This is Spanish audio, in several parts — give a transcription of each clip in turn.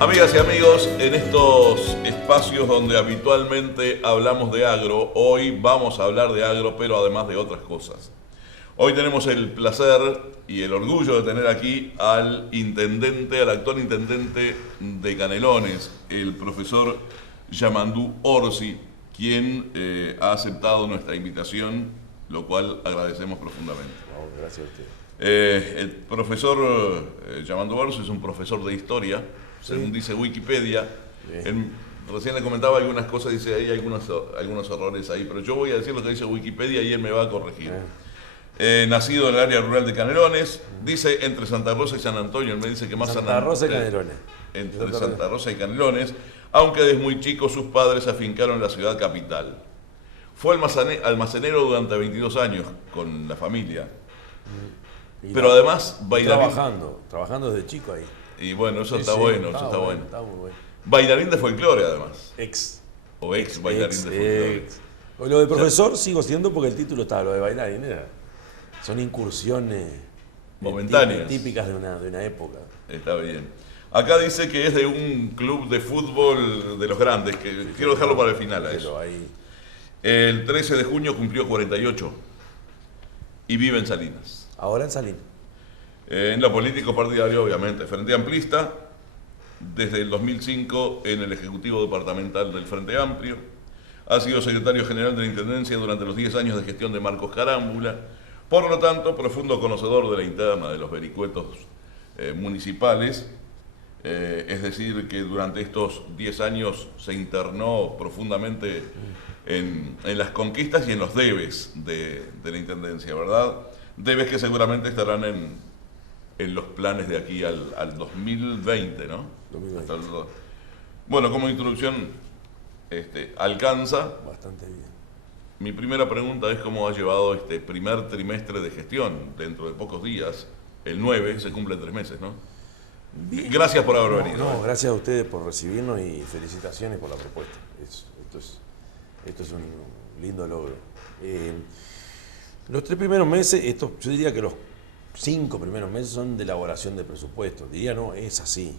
Amigas y amigos, en estos espacios donde habitualmente hablamos de agro, hoy vamos a hablar de agro, pero además de otras cosas. Hoy tenemos el placer y el orgullo de tener aquí al intendente, al actual intendente de Canelones, el profesor Yamandú Orsi, quien ha aceptado nuestra invitación, lo cual agradecemos profundamente. Oh, gracias a usted. El profesor Yamandú Orsi es un profesor de historia, según dice Wikipedia. Recién le comentaba algunas cosas, dice hay algunos errores ahí, pero yo voy a decir lo que dice Wikipedia y él me va a corregir. Nacido en el área rural de Canelones, dice entre Santa Rosa y San Antonio, él me dice que más Santa Rosa y Canelones. Entre Santa Rosa y Canelones, aunque desde muy chico sus padres se afincaron en la ciudad capital. Fue almacenero durante 22 años con la familia, pero además bailarín. Trabajando desde chico ahí. Y bueno, eso está bueno, está bueno. Está muy bueno. Bailarín de folclore además. Ex Bailarín de folclore. Lo de profesor sigo siendo porque el título está, lo de bailarín son incursiones momentáneas, típicas de una época. Está bien. Acá dice que es de un club de fútbol de los grandes, que quiero dejarlo para el final a eso. Ahí. El 13 de junio cumplió 48 y vive en Salinas. Ahora en Salinas. En la política partidaria, obviamente, Frente Amplista, desde el 2005 en el Ejecutivo Departamental del Frente Amplio. Ha sido secretario general de la Intendencia durante los 10 años de gestión de Marcos Carámbula. Por lo tanto, profundo conocedor de la interna de los vericuetos municipales. Es decir, que durante estos 10 años se internó profundamente en las conquistas y en los debes de la Intendencia, ¿verdad? Debes que seguramente estarán en los planes de aquí al 2020, ¿no? 2020. Bueno, como introducción, alcanza. Bastante bien. Mi primera pregunta es cómo ha llevado este primer trimestre de gestión. Dentro de pocos días, el 9, se cumplen 3 meses, ¿no? Bien. Gracias por haber venido. No, gracias a ustedes por recibirnos y felicitaciones por la propuesta. Esto es un lindo logro. Los 3 primeros meses, yo diría que los 5 primeros meses son de elaboración de presupuesto. Diría, no, es así.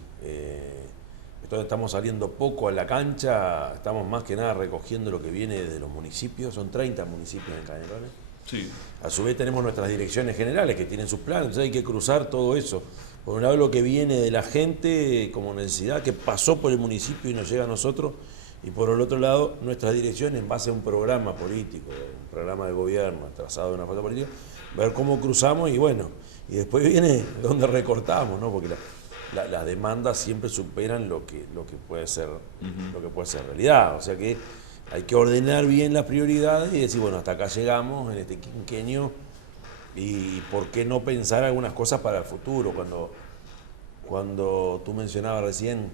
Entonces estamos saliendo poco a la cancha, estamos más que nada recogiendo lo que viene de los municipios. Son 30 municipios en Canelones. Sí. A su vez tenemos nuestras direcciones generales que tienen sus planes, entonces hay que cruzar todo eso. Por un lado lo que viene de la gente como necesidad, que pasó por el municipio y nos llega a nosotros, y por el otro lado nuestra dirección en base a un programa político, un programa de gobierno trazado de una forma política, ver cómo cruzamos y bueno, y después viene donde recortamos, ¿no? Porque las demandas siempre superan lo que puede ser, lo que puede ser realidad, o sea que hay que ordenar bien las prioridades y decir, bueno, hasta acá llegamos en este quinquenio y por qué no pensar algunas cosas para el futuro. Cuando tú mencionabas recién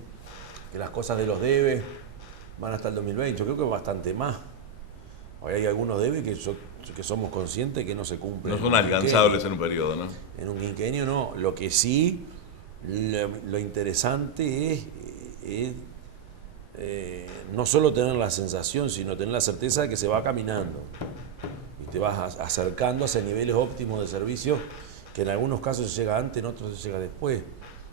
que las cosas de los debes van hasta el 2020, yo creo que bastante más. Hoy hay algunos debes que somos conscientes que no se cumplen. No son alcanzables en un periodo, ¿no? En un quinquenio no. Lo que sí, lo interesante es no solo tener la sensación, sino tener la certeza de que se va caminando y te vas acercando hacia niveles óptimos de servicio que en algunos casos se llega antes, en otros se llega después.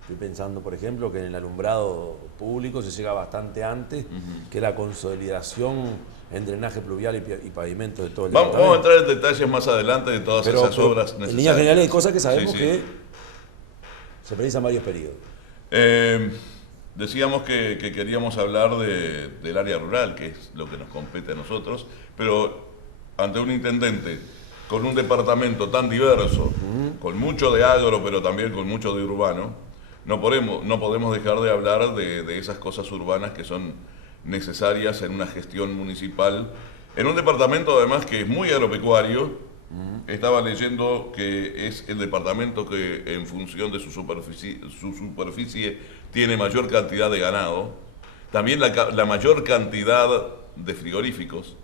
Estoy pensando, por ejemplo, que en el alumbrado público se llega bastante antes que la consolidación en drenaje pluvial y pavimento de todo el departamento. Vamos a entrar en detalles más adelante de todas esas obras necesarias. En líneas generales hay cosas que sabemos que se precisan varios periodos. Decíamos que queríamos hablar del área rural, que es lo que nos compete a nosotros, pero ante un intendente con un departamento tan diverso, con mucho de agro, pero también con mucho de urbano, no podemos dejar de hablar de esas cosas urbanas que son necesarias en una gestión municipal, en un departamento además que es muy agropecuario. Estaba leyendo que es el departamento que en función de su superficie tiene mayor cantidad de ganado, también la mayor cantidad de frigoríficos.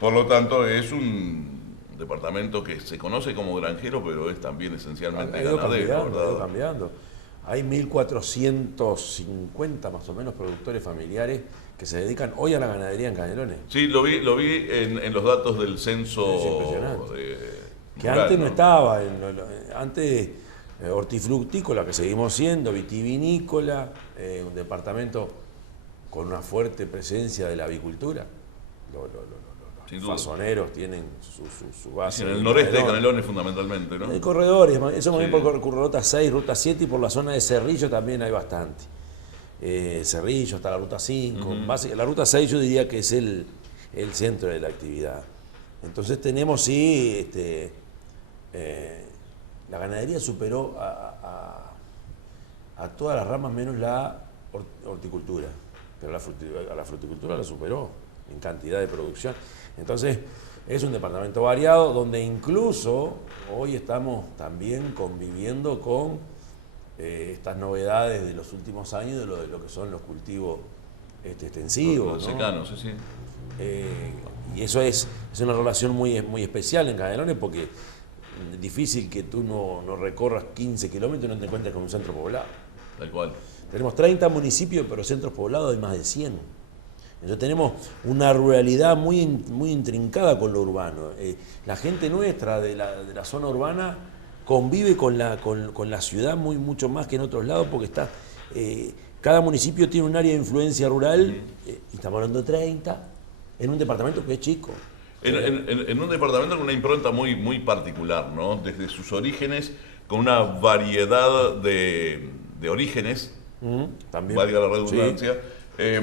Por lo tanto, es un departamento que se conoce como granjero, pero es también esencialmente ganadero, ¿verdad? Ha ido cambiando. Hay 1.450 más o menos productores familiares que se dedican hoy a la ganadería en Canelones. Sí, lo vi en los datos del censo. Es impresionante. Que rural, antes no estaba. Antes hortifrutícola, que seguimos siendo, vitivinícola, un departamento con una fuerte presencia de la avicultura. Los fasoneros tienen su base. En el noreste de Canelones fundamentalmente, ¿no? Hay corredores, eso más bien por ruta 6, ruta 7 y por la zona de Cerrillo también hay bastante. Cerrillo hasta la ruta 5. La ruta 6 yo diría que es el centro de la actividad. Entonces tenemos, sí, la ganadería superó a todas las ramas menos la horticultura, pero a la fruticultura la superó en cantidad de producción. Entonces es un departamento variado donde incluso hoy estamos también conviviendo con estas novedades de los últimos años de lo que son los cultivos extensivos. Los secanos, sí. Y eso es una relación muy especial en Canelones porque es difícil que tú no recorras 15 kilómetros y no te encuentres con un centro poblado. Tal cual. Tenemos 30 municipios, pero centros poblados hay más de 100. Entonces tenemos una ruralidad muy intrincada con lo urbano. La gente nuestra de la zona urbana convive con la ciudad mucho más que en otros lados porque cada municipio tiene un área de influencia rural, y estamos hablando de 30, en un departamento que es chico. En un departamento con una impronta muy particular, ¿no? Desde sus orígenes, con una variedad de orígenes, también, valga la redundancia, sí.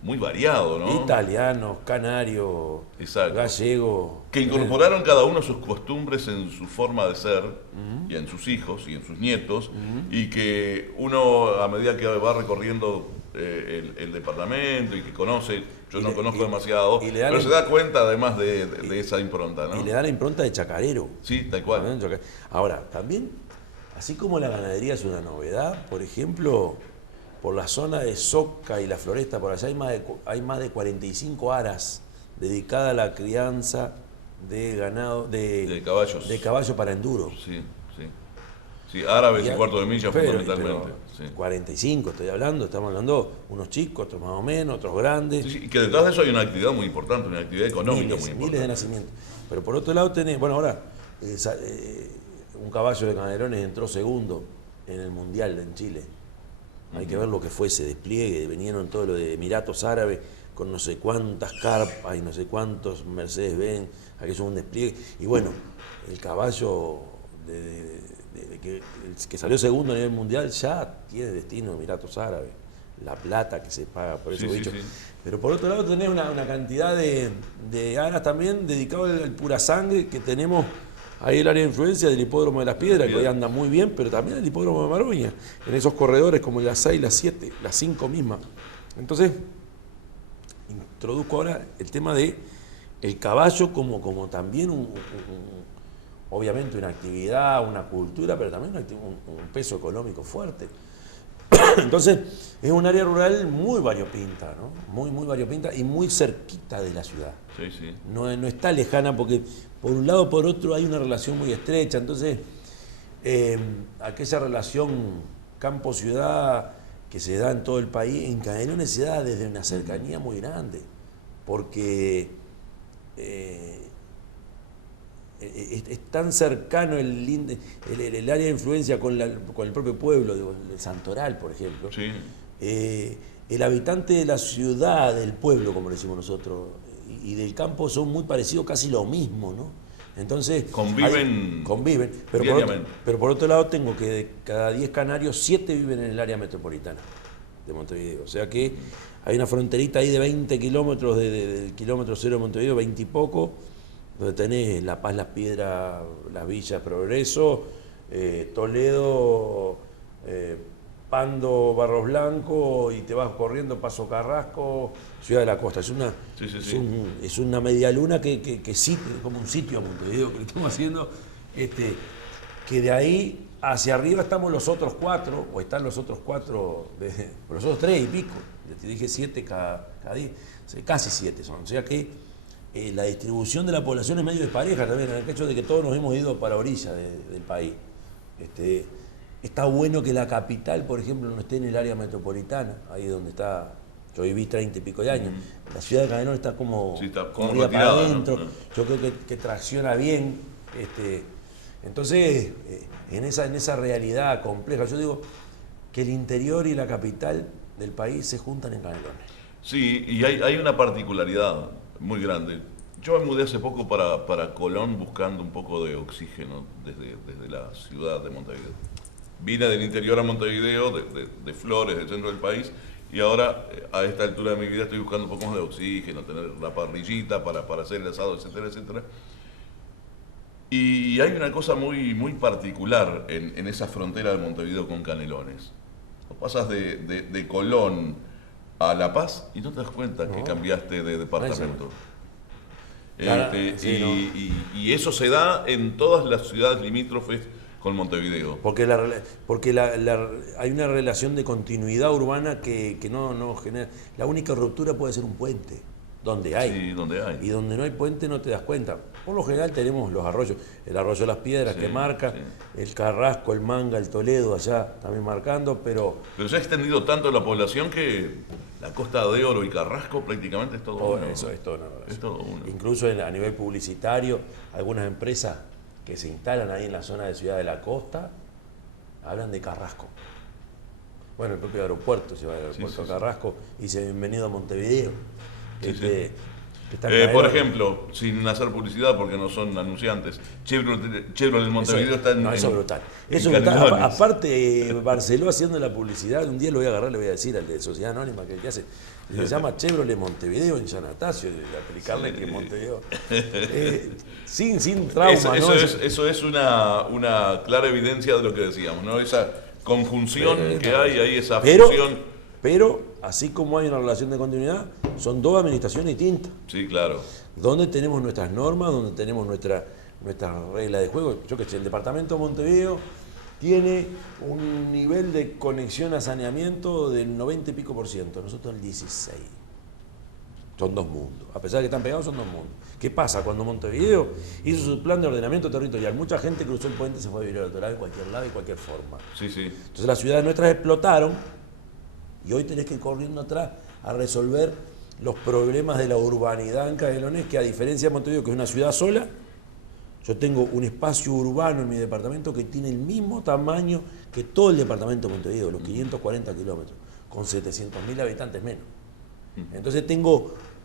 Muy variado, ¿no? Italianos, canarios, gallegos. Que incorporaron cada uno sus costumbres en su forma de ser, y en sus hijos y en sus nietos, y que uno, a medida que va recorriendo el departamento y que conoce, yo no conozco demasiado, pero se da cuenta además de esa impronta, ¿no? Y le da la impronta de chacarero. Sí, tal cual. Ahora, también, así como la ganadería es una novedad, por ejemplo, por la zona de Soca y la Floresta, por allá hay más de 45 aras dedicadas a la crianza de ganado, de caballos para enduro. Sí, árabes y cuarto de milla fundamentalmente. Sí. 45 estoy hablando, estamos hablando unos chicos, otros más o menos, otros grandes. Sí, y que detrás de eso hay una actividad muy importante, una actividad económica muy importante. Miles de nacimientos. Pero por otro lado tenés, bueno, ahora, un caballo de Canelones entró segundo en el Mundial en Chile. Hay que ver lo que fue ese despliegue, vinieron todo lo de Emiratos Árabes con no sé cuántas carpas y no sé cuántos Mercedes-Benz, aquello es un despliegue. Y bueno, el caballo que salió segundo a nivel mundial ya tiene destino Emiratos Árabes, la plata que se paga por esos bichos. Sí. Pero por otro lado tenés una cantidad de aras también dedicadas al pura sangre que tenemos. Ahí el área de influencia del hipódromo de Las Piedras, que hoy anda muy bien, pero también el hipódromo de Maroña, en esos corredores como las 6, las 7, las 5 mismas. Entonces, introduzco ahora el tema de el caballo como también obviamente una actividad, una cultura, pero también un peso económico fuerte. Entonces, es un área rural muy variopinta, ¿no? Muy variopinta y muy cerquita de la ciudad. Sí. No está lejana porque por un lado o por otro hay una relación muy estrecha. Entonces, aquella relación campo-ciudad que se da en todo el país, en Canelones se da desde una cercanía muy grande, porque es tan cercano el área de influencia con el propio pueblo, el Santoral, por ejemplo. Sí. El habitante de la ciudad, del pueblo, como le decimos nosotros, y del campo son muy parecidos, casi lo mismo, ¿no? Entonces conviven pero por otro lado tengo que de cada 10 canarios, 7 viven en el área metropolitana de Montevideo. O sea que hay una fronterita ahí de 20 kilómetros del kilómetro cero de Montevideo, 20 y poco, donde tenés La Paz, Las Piedras, Las Villas, Progreso, Toledo, Pando, Barros Blanco, y te vas corriendo Paso Carrasco, Ciudad de la Costa. Es una media luna que sí, como un sitio a Montevideo que le estamos haciendo, que de ahí hacia arriba estamos los otros 4, o están los otros 4, los otros 3 y pico, te dije 7 cada 10, casi 7 son, o sea que la distribución de la población es medio despareja también, en el hecho de que todos nos hemos ido para orilla del país. Está bueno que la capital, por ejemplo, no esté en el área metropolitana, ahí donde está. Yo viví 30 y pico de años. La ciudad de Canelones está como arriba para adentro. ¿No? Yo creo que tracciona bien. Entonces, en esa realidad compleja, yo digo que el interior y la capital del país se juntan en Canelones. Sí, y hay una particularidad muy grande. Yo me mudé hace poco para Colón buscando un poco de oxígeno desde la ciudad de Montevideo. Vine del interior a Montevideo, de Flores, del centro del país, y ahora a esta altura de mi vida estoy buscando un poco más de oxígeno, tener la parrillita para hacer el asado, etcétera, etcétera. Y hay una cosa muy particular en esa frontera de Montevideo con Canelones. Pasas de Colón a La Paz y no te das cuenta que cambiaste de departamento. Claro, sí, Y eso se da en todas las ciudades limítrofes con Montevideo. porque hay una relación de continuidad urbana que no genera. La única ruptura puede ser un puente, donde hay. Sí, donde hay. Y donde no hay puente no te das cuenta. Por lo general tenemos los arroyos, el arroyo de las Piedras Sí, que marca, sí. el Carrasco, el Manga, el Toledo allá también marcando, pero Pero se ha extendido tanto la población que la Costa de Oro y Carrasco prácticamente es todo uno. eso es todo una Es todo uno. Incluso a nivel publicitario, algunas empresas que se instalan ahí en la zona de Ciudad de la Costa hablan de Carrasco. Bueno, el propio aeropuerto se va al aeropuerto Sí. Carrasco y dice bienvenido a Montevideo. Sí, Que está Por Canelones. ejemplo, sin hacer publicidad porque no son anunciantes, Chevrolet Montevideo está en. No, eso es brutal. Eso en es brutal. Canelones. Aparte, Barceló haciendo la publicidad, un día lo voy a agarrar, le voy a decir al de Sociedad Anónima que hace, le llama Chevrolet Montevideo en San Anastasio, de aplicarle que Montevideo. Sin trauma, ¿no? Eso es una clara evidencia de lo que decíamos, ¿no? Esa conjunción que hay ahí, esa fusión. Pero, así como hay una relación de continuidad, son dos administraciones distintas, Sí, claro. donde tenemos nuestras normas, donde tenemos nuestra regla de juego. Yo que sé, el departamento de Montevideo tiene un nivel de conexión a saneamiento del 90 y pico %, nosotros el 16%. Son dos mundos. A pesar de que están pegados, son dos mundos. ¿Qué pasa? Cuando Montevideo hizo su plan de ordenamiento territorial, mucha gente cruzó el puente y se fue a vivir al otro lado, en cualquier lado y cualquier forma. Sí, sí. Entonces las ciudades nuestras explotaron y hoy tenés que ir corriendo atrás a resolver los problemas de la urbanidad en Canelones, que a diferencia de Montevideo, que es una ciudad sola, yo tengo un espacio urbano en mi departamento que tiene el mismo tamaño que todo el departamento de Montevideo, los 540 kilómetros, con 700.000 habitantes menos. Entonces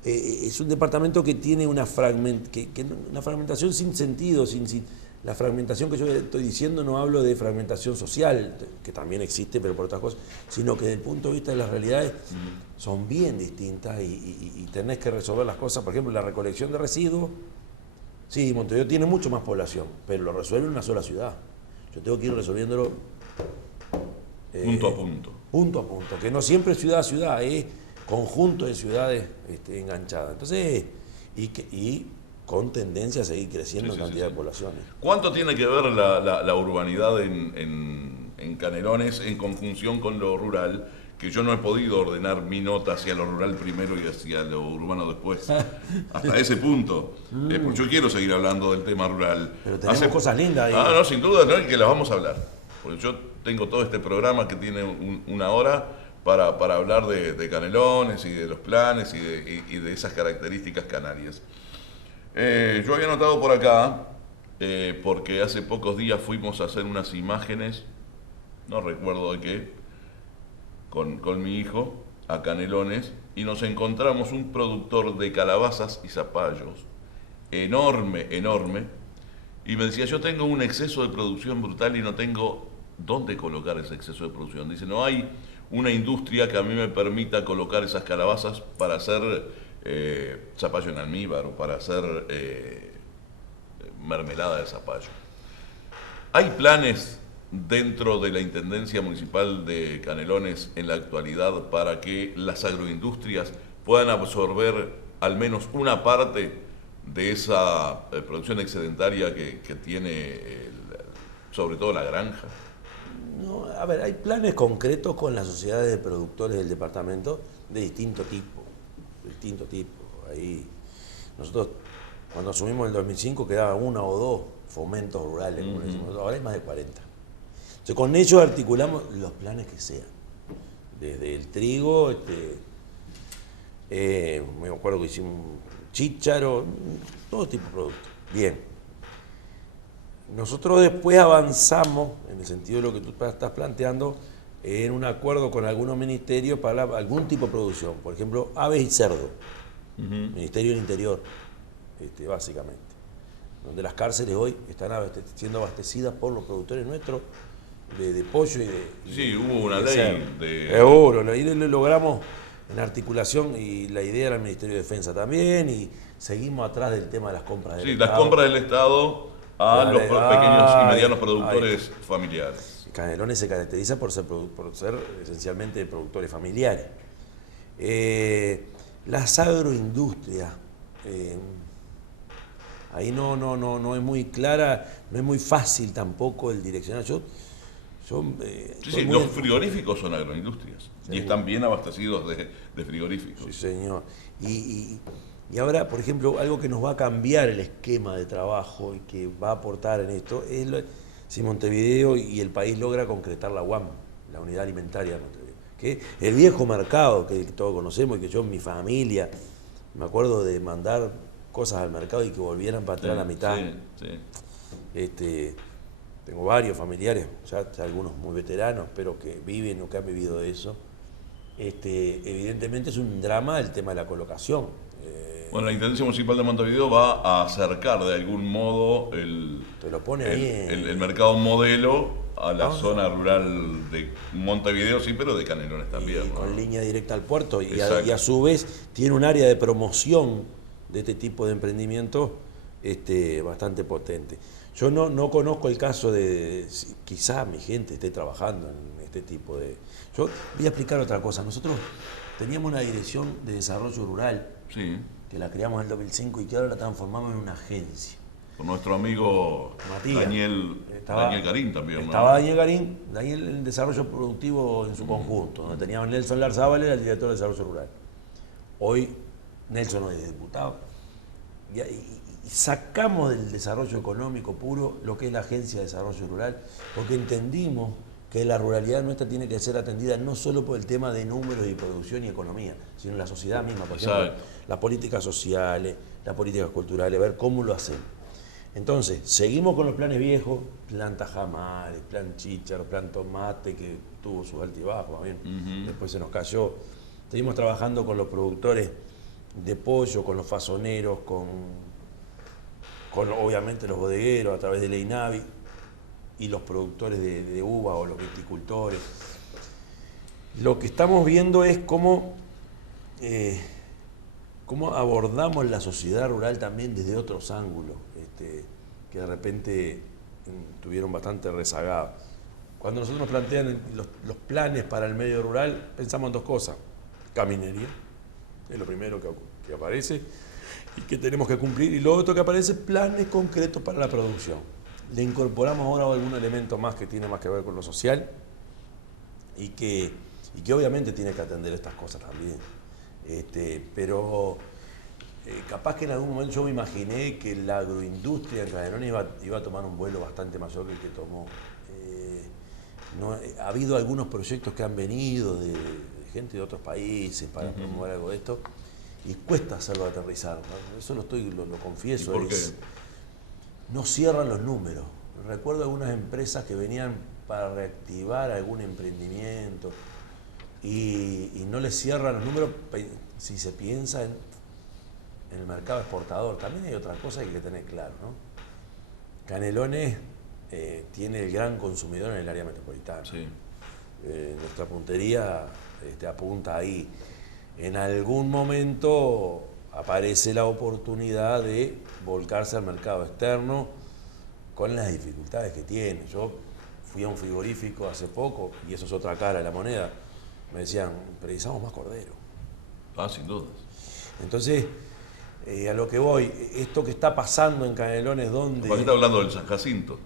es un departamento que tiene una fragmentación sin sentido, la fragmentación que yo estoy diciendo no hablo de fragmentación social, que también existe, pero por otras cosas, sino que desde el punto de vista de las realidades son bien distintas y tenés que resolver las cosas. Por ejemplo, la recolección de residuos, sí, Montevideo tiene mucho más población, pero lo resuelve una sola ciudad. Yo tengo que ir resolviéndolo Punto a punto. punto a punto, que no siempre es ciudad a ciudad, es conjunto de ciudades enganchadas. Entonces, y con tendencia a seguir creciendo en cantidad de poblaciones. ¿Cuánto tiene que ver la urbanidad en Canelones en conjunción con lo rural? Que yo no he podido ordenar mi nota hacia lo rural primero y hacia lo urbano después. Hasta ese punto. Porque yo quiero seguir hablando del tema rural. Pero tenemos cosas lindas ahí. No, sin duda, ¿no? Y que las vamos a hablar. Porque yo tengo todo este programa que tiene una hora para hablar de Canelones y de los planes y de esas características canarias. Yo había notado por acá, porque hace pocos días fuimos a hacer unas imágenes, no recuerdo de qué, con mi hijo a Canelones, y nos encontramos un productor de calabazas y zapallos, enorme, y me decía, yo tengo un exceso de producción brutal y no tengo dónde colocar ese exceso de producción. Dice, no hay una industria que a mí me permita colocar esas calabazas para hacer zapallo en almíbar o para hacer mermelada de zapallo. ¿Hay planes dentro de la Intendencia Municipal de Canelones en la actualidad para que las agroindustrias puedan absorber al menos una parte de esa producción excedentaria que tiene sobre todo la granja? No, a ver, hay planes concretos con las sociedades de productores del departamento de distinto tipo. Ahí, nosotros, cuando asumimos el 2005, quedaban 1 o 2 fomentos rurales, como decimos. Ahora hay más de 40. Entonces, con ellos articulamos los planes que sean. Desde el trigo, me acuerdo que hicimos chícharo, todo tipo de productos. Bien. Nosotros después avanzamos, en el sentido de lo que tú estás planteando, en un acuerdo con algunos ministerios para algún tipo de producción. Por ejemplo, aves y cerdo, Ministerio del Interior, básicamente. Donde las cárceles hoy están siendo abastecidas por los productores nuestros de pollo y de... Sí, hubo una ley de... Seguro, ahí lo logramos en articulación y la idea era el Ministerio de Defensa también y seguimos atrás del tema de las compras del Estado. Sí, las compras del Estado a los pequeños y medianos productores familiares. Canelones se caracteriza por ser esencialmente productores familiares. Las agroindustrias, ahí no es muy clara, no es muy fácil tampoco el direccionar. Los frigoríficos son agroindustrias y están bien abastecidos de frigoríficos. Sí, señor. Y ahora, por ejemplo, algo que nos va a cambiar el esquema de trabajo y que va a aportar en esto es si Montevideo y el país logra concretar la UAM, la Unidad Alimentaria de Montevideo. Que el viejo mercado que todos conocemos y que yo en mi familia me acuerdo de mandar cosas al mercado y que volvieran para atrás a la mitad. Tengo varios familiares, ya algunos muy veteranos, pero que viven o que han vivido de eso. Evidentemente es un drama el tema de la colocación. Bueno, la Intendencia Municipal de Montevideo va a acercar de algún modo el mercado modelo a la zona rural de Montevideo, sí, pero de Canelones también. Con línea directa al puerto y a su vez tiene un área de promoción de este tipo de emprendimiento bastante potente. Yo no conozco el caso quizá mi gente esté trabajando en este tipo de... Yo voy a explicar otra cosa. Nosotros teníamos una dirección de desarrollo rural, sí, que la creamos en el 2005 y que ahora la transformamos en una agencia. Con nuestro amigo Matías. Daniel Garín también, ¿no? Estaba Daniel Garín, Daniel el desarrollo productivo en su conjunto, donde teníamos Nelson Larzábal, el director de desarrollo rural. Hoy Nelson no es diputado. Y sacamos del desarrollo económico puro lo que es la Agencia de Desarrollo Rural, porque entendimos que la ruralidad nuestra tiene que ser atendida no solo por el tema de números y producción y economía, sino la sociedad misma, por ejemplo, las políticas sociales, las políticas culturales, ver cómo lo hacemos. Entonces, seguimos con los planes viejos, plan Tajamares, plan Chícharo, plan Tomate, que tuvo sus altibajos, después se nos cayó. Seguimos trabajando con los productores de pollo, con los fasoneros, con obviamente los bodegueros a través de la INAVI y los productores de uva o los viticultores. Lo que estamos viendo es cómo abordamos la sociedad rural también desde otros ángulos, que de repente tuvieron bastante rezagados. Cuando nosotros nos plantean los planes para el medio rural, pensamos en dos cosas. Caminería, es lo primero que aparece y que tenemos que cumplir, y lo otro que aparece, planes concretos para la producción. Le incorporamos ahora algún elemento más que tiene más que ver con lo social y que obviamente tiene que atender estas cosas también. Pero capaz que en algún momento yo me imaginé que la agroindustria en Canelones iba a tomar un vuelo bastante mayor que el que tomó. Ha habido algunos proyectos que han venido de gente de otros países para promover algo de esto, y cuesta hacerlo aterrizar, ¿no? Eso lo confieso. ¿Y por qué? No cierran los números. Recuerdo algunas empresas que venían para reactivar algún emprendimiento y no les cierran los números si se piensa en el mercado exportador. También hay otra cosa que hay que tener claro, ¿no? Canelones tiene el gran consumidor en el área metropolitana. Sí. Nuestra puntería apunta ahí. En algún momento aparece la oportunidad de volcarse al mercado externo con las dificultades que tiene. Yo fui a un frigorífico hace poco, y eso es otra cara de la moneda, me decían, precisamos más cordero. Sin dudas. Entonces, a lo que voy, esto que está pasando en Canelones, ¿dónde? ¿Por qué está hablando del San Jacinto?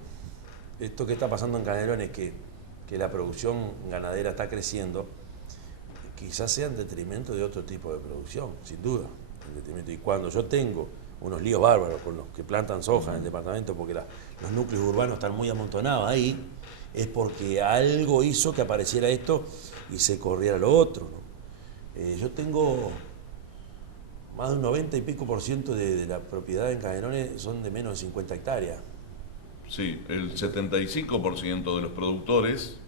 Esto que está pasando en Canelones, que la producción ganadera está creciendo, quizás sea en detrimento de otro tipo de producción, sin duda. Y cuando yo tengo unos líos bárbaros con los que plantan soja en el departamento, porque los núcleos urbanos están muy amontonados ahí, es porque algo hizo que apareciera esto y se corriera lo otro, ¿no? Yo tengo más de un 90 y pico % de la propiedad en Canelones son de menos de 50 hectáreas. Sí, el 75% de los productores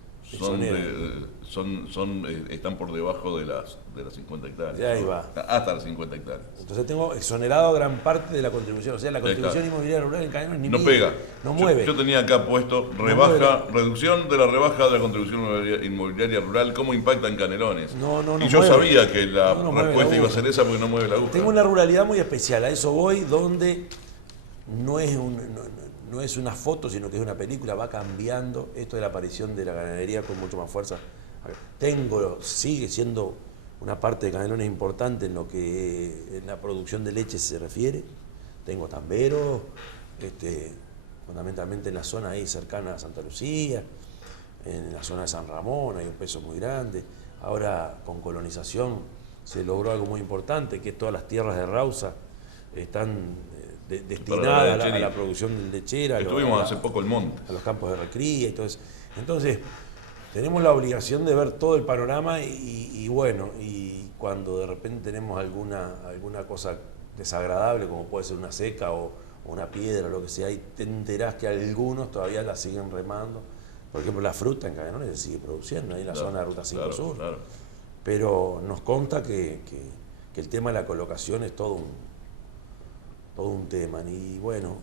están por debajo de las 50 hectáreas. Y ahí va. Hasta las 50 hectáreas. Entonces tengo exonerado gran parte de la contribución. O sea, la contribución inmobiliaria rural en Canelones ni no mide, pega. no mueve. Yo tenía acá puesto reducción de la rebaja de la contribución inmobiliaria rural, ¿cómo impacta en Canelones? No y yo mueve. sabía que la respuesta la iba a ser esa porque no mueve la aguja. Tengo una ruralidad muy especial, a eso voy, donde no es una foto, sino que es una película, va cambiando esto de la aparición de la ganadería con mucho más fuerza. Sigue siendo una parte de Canelones importante en lo que en la producción de leche se refiere. Tengo tamberos, fundamentalmente en la zona ahí cercana a Santa Lucía, en la zona de San Ramón hay un peso muy grande. Ahora con colonización se logró algo muy importante, que todas las tierras de Rausa están destinadas a la producción lechera. Estuvimos hace poco el monte. A los campos de recría y todo eso. Entonces, tenemos la obligación de ver todo el panorama y bueno, y cuando de repente tenemos alguna cosa desagradable, como puede ser una seca o una piedra o lo que sea, y te enterás que algunos todavía la siguen remando. Por ejemplo, la fruta en Canelones se sigue produciendo, ahí en la zona de Ruta 5 Sur. Claro. Pero nos consta que el tema de la colocación es todo un tema. Y bueno,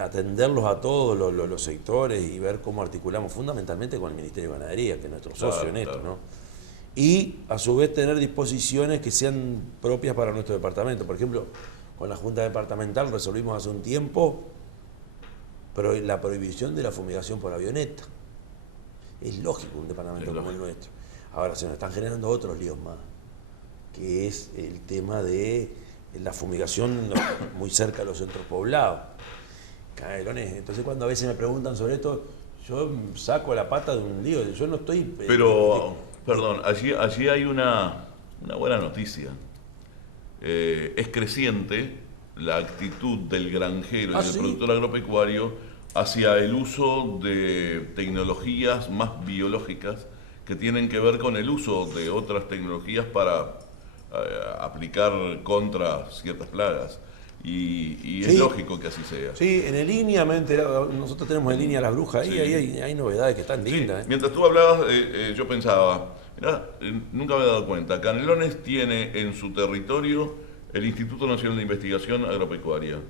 atenderlos a todos los sectores y ver cómo articulamos fundamentalmente con el Ministerio de Ganadería, que es nuestro socio en esto, ¿no? Y a su vez tener disposiciones que sean propias para nuestro departamento. Por ejemplo, con la Junta Departamental resolvimos hace un tiempo la prohibición de la fumigación por avioneta. Es lógico un departamento como el nuestro. Ahora se nos están generando otros líos más, que es el tema de la fumigación muy cerca de los centros poblados. Canelones. Entonces cuando a veces me preguntan sobre esto, yo saco la pata de un lío. Yo no estoy... Pero, perdón, allí hay una buena noticia. Es creciente la actitud del granjero y del productor agropecuario hacia el uso de tecnologías más biológicas que tienen que ver con el uso de otras tecnologías para aplicar contra ciertas plagas. Y es lógico que así sea. Sí, en el línea me he enterado, nosotros tenemos en línea Las Brujas, ahí hay novedades que están lindas. Sí. Mientras tú hablabas, yo pensaba, mirá, nunca me he dado cuenta, Canelones tiene en su territorio el Instituto Nacional de Investigación Agropecuaria,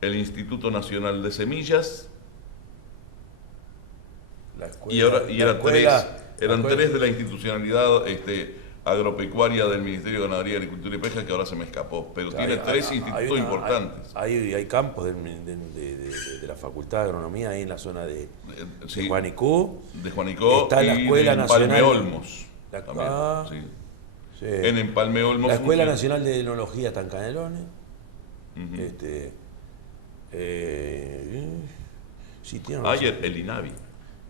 el Instituto Nacional de Semillas, eran tres de la institucionalidad agropecuaria del Ministerio de Ganadería, Agricultura y Pesca, que ahora se me escapó, pero tiene tres institutos importantes. Hay campos de la Facultad de Agronomía ahí en la zona de Juanicó. De Juanicó está la Escuela Nacional Empalme Olmos. Sí. En Empalme Olmos. La Escuela Nacional de Enología está en Canelones. El INAVI.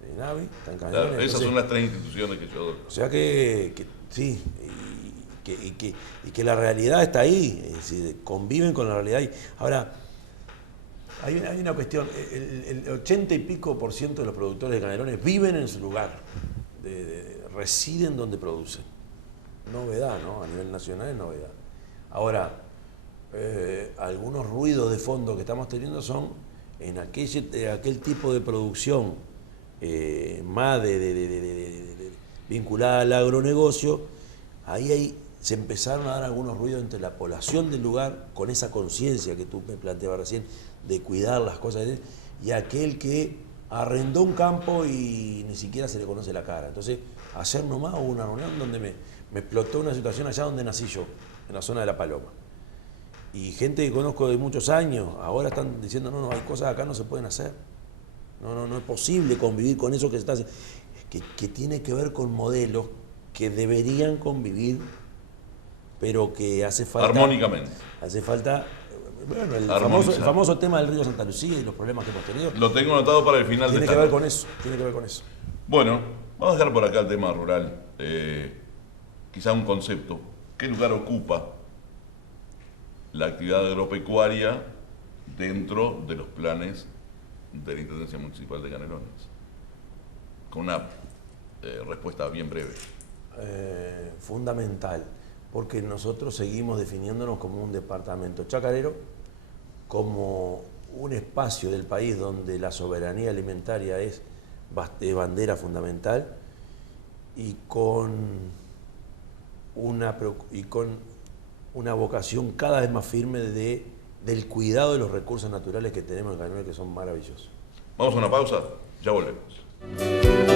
El INAVI está en Canelones. Claro, esas son las tres instituciones que yo... O sea que sí, y que la realidad está ahí, es decir, conviven con la realidad. Ahora, hay una cuestión, el 80 y pico % de los productores de Canelones viven en su lugar, residen donde producen. Novedad, ¿no? A nivel nacional es novedad. Ahora, algunos ruidos de fondo que estamos teniendo son en aquel tipo de producción más vinculada al agronegocio. Ahí se empezaron a dar algunos ruidos entre la población del lugar, con esa conciencia que tú me planteabas recién, de cuidar las cosas, y aquel que arrendó un campo y ni siquiera se le conoce la cara. Entonces, ayer nomás hubo una reunión donde me explotó una situación allá donde nací yo, en la zona de La Paloma. Y gente que conozco de muchos años, ahora están diciendo, no, hay cosas acá no se pueden hacer. No es posible convivir con eso que se está haciendo, que tiene que ver con modelos que deberían convivir, pero que hace falta... Armónicamente. Hace falta... Bueno, el famoso tema del río Santa Lucía y los problemas que hemos tenido. Lo tengo anotado para el final de esta Tiene que ver con eso. Bueno, vamos a dejar por acá el tema rural. Quizá un concepto. ¿Qué lugar ocupa la actividad agropecuaria dentro de los planes de la Intendencia Municipal de Canelones? Con una respuesta bien breve. Fundamental, porque nosotros seguimos definiéndonos como un departamento chacarero, como un espacio del país donde la soberanía alimentaria es bandera fundamental y con una vocación cada vez más firme del cuidado de los recursos naturales que tenemos en Cañuelas, que son maravillosos. Vamos a una pausa, ya volvemos.